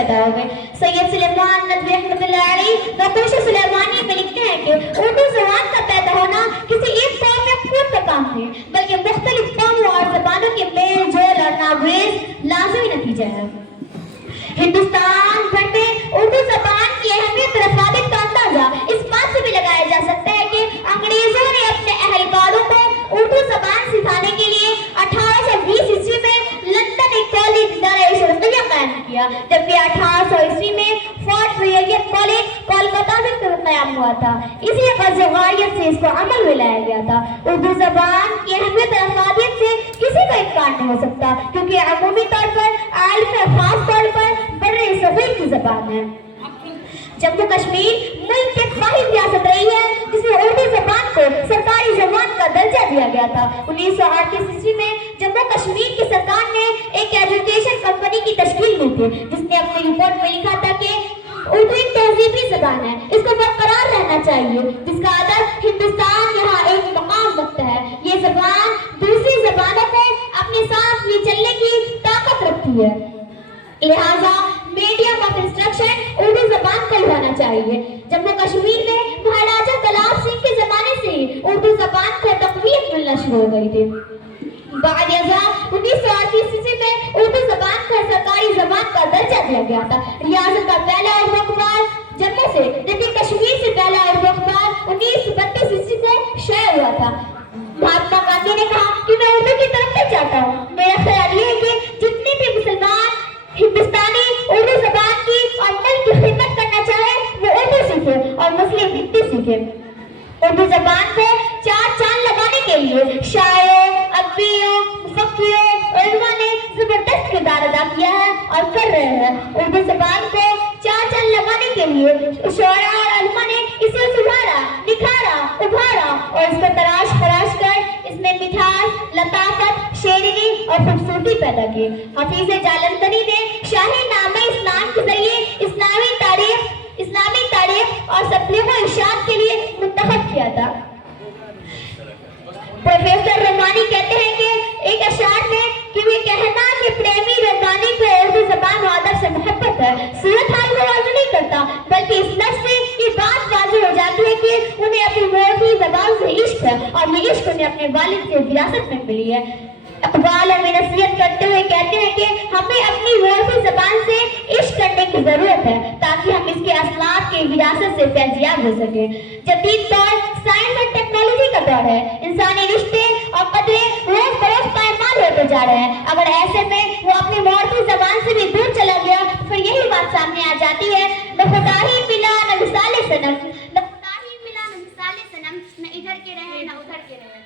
پیدا ہو گئے۔ سید سلیمان ندوی رحمۃ اللہ علیہ نقوش سلیمانی میں لکھتے ہیں کہ اردو زبان کا پیدا ہونا کسی ایک قوم میں خود کا کام ہے، بلکہ مختلف قوموں اور زبانوں کے میل جول اور ناگزیر لازمی نتیجہ ہے۔ ہندوستان بھر میں اردو زبان کی اہمیت اور افادیت کا اندازہ اس بات سے بھی لگایا جا سکتا ہے کہ انگریزوں نے اپنے اہلکاروں کو اردو زبان سکھانے کے لیے 1820 عیسوی میں لندن ایک کالج دار شرقیہ قائم کیا، جبکہ 1800 میں فورٹ ولیئم کالج کولکتہ میں قیام ہوا تھا۔ اسی غرض سے اس کو عمل میں لایا گیا تھا۔ اردو زبان کی اہمیت اور افادیت سے کسی کا انکار نہیں ہو سکتا، کیونکہ عمومی طور پر عالمی اور خاص طور پر برِ صغیر کی زبان ہے۔ جموں کشمیر ملک کی واحد ریاست رہی ہے جس میں اردو زبان کو سرکاری زبان کا درجہ دیا گیا تھا۔ 1938 عیسوی میں جموں کشمیر کی سرکار نے ایک ایجوکیشن کمپنی کی تشکیل کی تھی، جس نے اپنی رپورٹ میں لکھا تھا کہ اردو ایک تہذیبی زبان ہے، اس کو برقرار رہنا چاہیے، جس کا ادب ہندوستان یہاں ایک مقام رکھتا ہے۔ یہ زبان دوسری زبانوں کو اپنے ساتھ لے چلنے کی طاقت رکھتی ہے، لہذا میڈیم آف انسٹرکشن اردو زبان کو ہونا چاہیے۔ جموں کشمیر میں مہاراجہ گلاب سنگھ کے زمانے سے ہی اردو زبان کو تقویت ملنا شروع ہو گئی تھی۔ بعد ازاں 1938 عیسوی میں اردو زبان کو سرکاری زبان کا درجہ دیا گیا تھا۔ ریاست کا پہلا اردو اخبار جموں سے، جبکہ کشمیر سے پہلا اردو اخبار 1932 عیسوی کو شائع ہوا تھا۔ مہاتما گاندھی نے کہا کہ میں اردو کی ترقی چاہتا ہوں۔ میرا خیال یہ ہے کہ جتنے بھی مسلمان ہندوستانی اردو زبان کی اور ملک کی خدمت کرنا چاہے وہ اردو سیکھے اور مسلم ہندی سیکھے۔ اردو زبان کو چار چاند لگانے کے لیے شاعروں، ادیبوں، مفکروں، علماء نے زبردست کردار ادا کیا ہے اور کر رہے ہیں۔ اردو زبان کو چار چاند لگانے کے لیے شعراء اور علماء نے اسے سدھارا، نکھارا، ابھارا اور اس کو تراش خراش کر اس میں مٹھاس، لطافت، شیرینی اور خوبصورتی پیدا کی۔ حفیظ جالندھری نے شاہی نامہ اسلام کے ذریعے اسلامی تاریخ اور تبلیغ و ارشاد کے لیے منتخب کیا تھا۔ پروفیسر ربانی کہتے ہیں کہ ایک اشعار میں کہ وہ کہنا کہ پریمی ربانی کو اردو زبان و ادب سے محبت ہے صورت حال کو واضح نہیں کرتا، بلکہ اس لفظ سے یہ بات واضح ہو جاتی ہے کہ انہیں اپنی مادری زبان سے عشق ہے اور یہ عشق انہیں اپنے والد سے وراثت میں ملی ہے۔ اقبال ہمیں نصیحت کرتے ہوئے کہتے ہیں کہ ہمیں اپنی مادری زبان سے عشق کرنے کی ضرورت ہے تاکہ ہم اس کے اسلاف کی وراثت سے فیضیاب ہو سکیں۔ جدید دور سائنس اور ٹیکنالوجی کا دور ہے، انسانی رشتے اور قدریں روز بروز پائمال ہوتے جا رہے ہیں۔ اگر ایسے میں وہ اپنی مادری زبان سے بھی دور چلا گیا تو پھر یہی بات سامنے آ جاتی ہے، نہ خدا ہی ملا نہ مثال صنم، نہ خدا ہی ملا نہ مثال صنم، نہ ادھر کے رہے نہ ادھر کے رہے۔